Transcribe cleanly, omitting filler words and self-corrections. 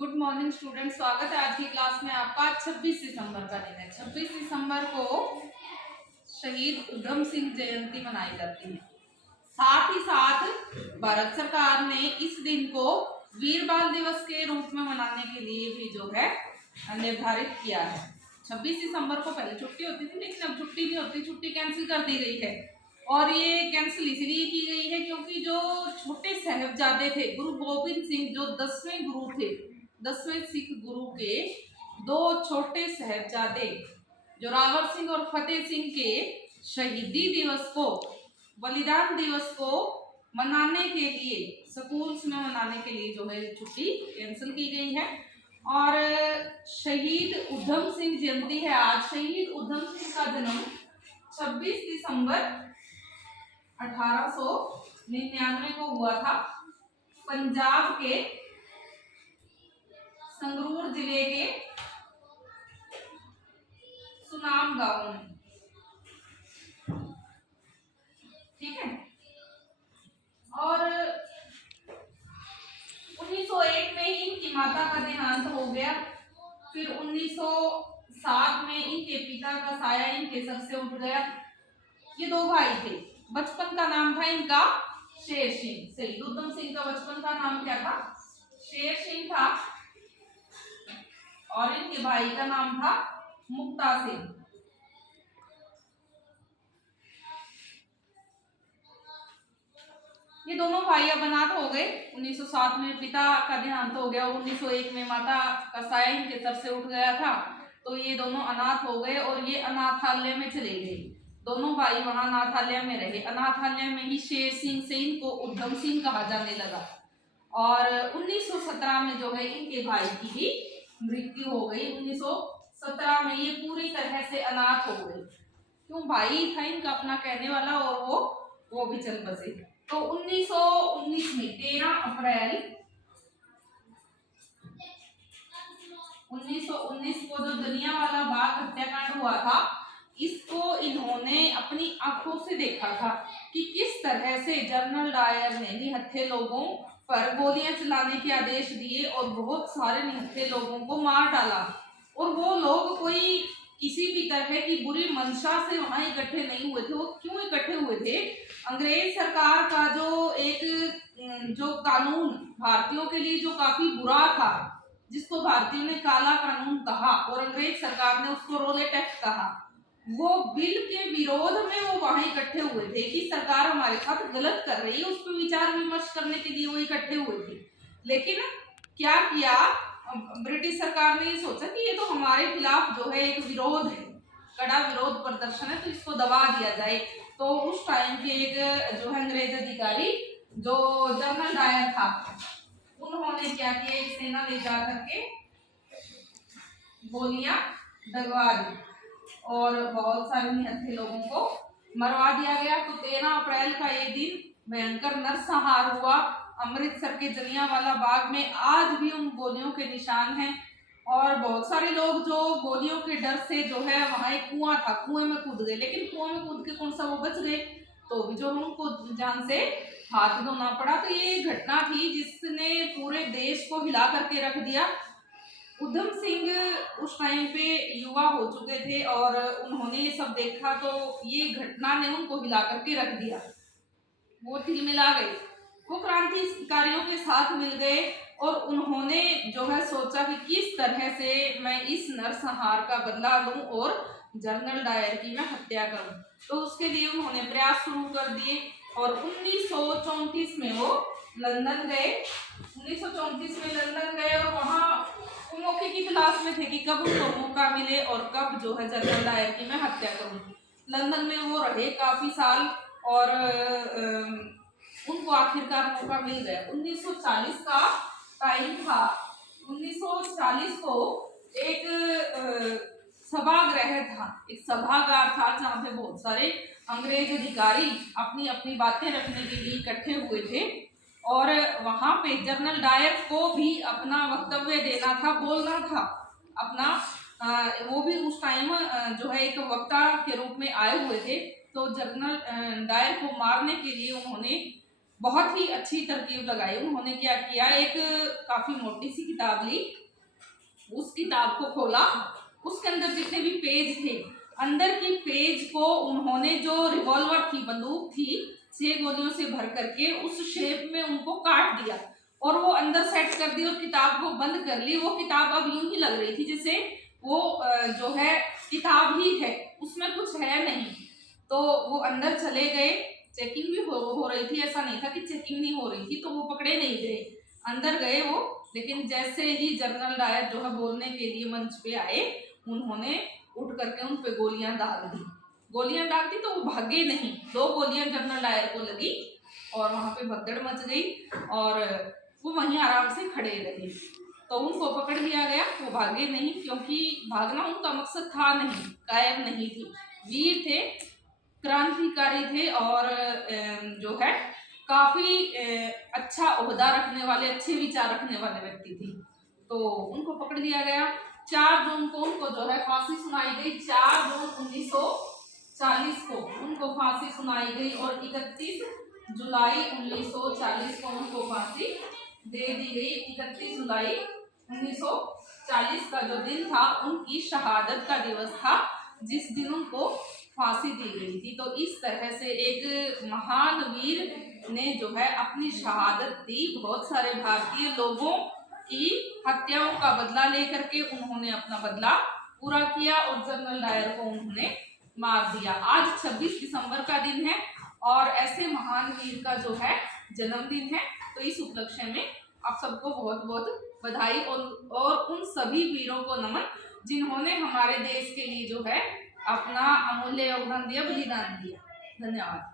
Good morning student, स्वागत है आज की क्लास में आपका। 26 दिसंबर का दिन है। 26 दिसंबर को शहीद उधम सिंह जयंती मनाई जाती है। साथ ही साथ भारत सरकार ने इस दिन को वीर बाल दिवस के रूप में मनाने के लिए भी जो है निर्धारित किया है। 26 दिसंबर को पहले छुट्टी होती थी, लेकिन अब छुट्टी नहीं होती, छुट्टी कैंसिल कर दी गई है। और ये कैंसिल इसलिए की गई है क्योंकि जो छोटे साहिबजादे थे, गुरु गोबिंद सिंह जो 10वें गुरु थे, 10वें सिख गुरु के दो छोटे साहिबजादे जोरावर सिंह और फतेह सिंह के शहीदी दिवस को, बलिदान दिवस को मनाने के लिए स्कूल्स में मनाने के लिए जो है छुट्टी कैंसिल की गई है। और शहीद उधम सिंह जयंती है आज। शहीद उधम सिंह का जन्म 26 दिसंबर 1899 को हुआ था, पंजाब के संगरूर जिले के सुनाम गांव में। ठीक है। और 1901 में ही इनकी माता का देहांत हो गया। फिर 1907 में इनके पिता का साया इनके सर से उठ गया। ये दो भाई थे। बचपन का नाम था इनका शेर सिंह। शहीद उधम सिंह का बचपन का नाम क्या था? शेर सिंह था। और इनके भाई का नाम था मुक्ता सिंह। ये दोनों भाई अब अनाथ हो गए। 1907 में पिता का देहांत हो गया और 1901 में माता का साया इनके सर से उठ गया था, तो ये दोनों अनाथ हो गए और ये अनाथालय में चले गए। दोनों भाई वहां अनाथालय में रहे। अनाथालय में ही शेर सिंह से इनको उधम सिंह कहा जाने लगा। और 1917 में जो है इनके भाई की भी मृत्यु हो गई। 1917 में ये पूरी तरह से अनाथ हो गए। क्यों? भाई था इनका अपना कहने वाला और वो भी चल बसे। तो 1919 में 13 अप्रैल 1919 को जो जलियांवाला बाग हत्याकांड हुआ था, इसको इन्होंने अपनी आंखों से देखा था कि किस तरह से जनरल डायर ने निहत्थे लोगों पर गोलियां चलाने के आदेश दिए और बहुत सारे निहत्थे लोगों को मार डाला। और वो लोग कोई किसी भी तरह की बुरी मंशा से वहां इकट्ठे नहीं हुए थे। वो क्यों इकट्ठे हुए थे? अंग्रेज सरकार का जो कानून भारतीयों के लिए जो काफी बुरा था, जिसको भारतीयों ने काला कानून कहा और अंग्रेज सरकार ने उसको रोलेट एक्ट कहा, वो बिल के विरोध में वो वहां इकट्ठे हुए थे कि सरकार हमारे साथ गलत कर रही है। उस पर विचार विमर्श करने के लिए वो इकट्ठे हुए थे। लेकिन क्या किया ब्रिटिश सरकार ने? ये सोचा कि ये तो हमारे खिलाफ जो है एक विरोध है, कड़ा विरोध प्रदर्शन है, तो इसको दबा दिया जाए। तो उस टाइम के एक जो है अंग्रेज अधिकारी जो जनरल डायर था, उन्होंने क्या किया, एक सेना ले जा करके गोलियां डलवा दी और बहुत सारे निहत्थे लोगों को मरवा दिया गया। तो 13 अप्रैल का ये दिन भयंकर नरसंहार हुआ अमृतसर के जलियांवाला बाग में। आज भी उन गोलियों के निशान हैं और बहुत सारे लोग जो गोलियों के डर से जो है, वहां एक कुआं था, कुएं में कूद गए। लेकिन कुएं में कूद के कौन सा वो बच गए, तो भी जो उनको जान से हाथ धोना पड़ा। तो ये घटना थी जिसने पूरे देश को हिला करके रख दिया। उधम सिंह उस टाइम पे युवा हो चुके थे और उन्होंने ये सब देखा, तो ये घटना ने उनको हिला करके रख दिया। वो तिलमिला गए, वो क्रांतिकारियों के साथ मिल गए और उन्होंने जो है सोचा कि किस तरह से मैं इस नरसंहार का बदला लूं और जनरल डायर की मैं हत्या करूं। तो उसके लिए उन्होंने प्रयास शुरू कर दिए और 1934 में वो लंदन गए। 1934 में लंदन गए और वहां मौके की तलाश में थे कि कब उनको मौका मिले और कब जो है जनरल डायर की मैं हत्या करूं। लंदन में वो रहे काफी साल और उनको आखिरकार मौका मिल गया। 1940 का टाइम था। 1940 को एक सभागृह था, एक सभागार था, जहाँ पे बहुत सारे अंग्रेज अधिकारी अपनी अपनी बातें रखने के लिए इकट्ठे हुए थे और वहां पे जनरल डायर को भी अपना वक्तव्य देना था, बोलना था अपना। वो भी उस टाइम जो है एक वक्ता के रूप में आए हुए थे। तो जनरल डायर को मारने के लिए उन्होंने बहुत ही अच्छी तरकीब लगाई। उन्होंने क्या किया, एक काफी मोटी सी किताब ली, उस किताब को खोला, उसके अंदर जितने भी पेज थे, अंदर की पेज को उन्होंने, जो रिवॉल्वर थी, बंदूक थी, 6 गोलियों से भर करके उस शेप में उनको काट दिया और वो अंदर सेट कर दी और किताब को बंद कर ली। वो किताब अब यूं ही लग रही थी जैसे वो जो है किताब ही है, उसमें कुछ है नहीं। तो वो अंदर चले गए, चेकिंग भी हो रही थी, ऐसा नहीं था कि चेकिंग नहीं हो रही थी, तो वो पकड़े नहीं गए, अंदर गए वो। लेकिन जैसे ही जनरल डायर जो है बोलने के लिए मंच पे आए, उन्होंने उठ करके उन पे गोलियां दाग दी। गोलियां दाग दी तो वो भागे नहीं, 2 गोलियां जनरल डायर को लगी और वहां पे भगदड़ मच गई और वो वहीं आराम से खड़े रहे। तो उनको पकड़ लिया गया, वो भागे नहीं, क्योंकि भागना उनका मकसद था नहीं, कायर नहीं थी, वीर थे, क्रांतिकारी थे और जो है काफी अच्छा ओहदा रखने वाले, अच्छे विचार रखने वाले व्यक्ति थे। तो उनको पकड़ लिया गया। 4 जून को उनको जो है फांसी सुनाई गई। 4 जून 1940 को उनको फांसी सुनाई गई और 31 जुलाई 1940 को उनको फांसी दे दी गई। 31 जुलाई 1940 का जो दिन था, उनकी शहादत का दिवस था, जिस दिन उनको फांसी दी गई थी। तो इस तरह से एक महान वीर ने जो है अपनी शहादत दी। बहुत सारे भारतीय लोगों की हत्याओं का बदला लेकर के उन्होंने अपना बदला पूरा किया और जनरल डायर को उन्होंने मार दिया। आज 26 दिसंबर का दिन है और ऐसे महान वीर का जो है जन्मदिन है। तो इस उपलक्ष्य में आप सबको बहुत बहुत बधाई और उन सभी वीरों को नमन जिन्होंने हमारे देश के लिए जो है अपना अमूल्य योगदान दिया, बलिदान दिया। धन्यवाद।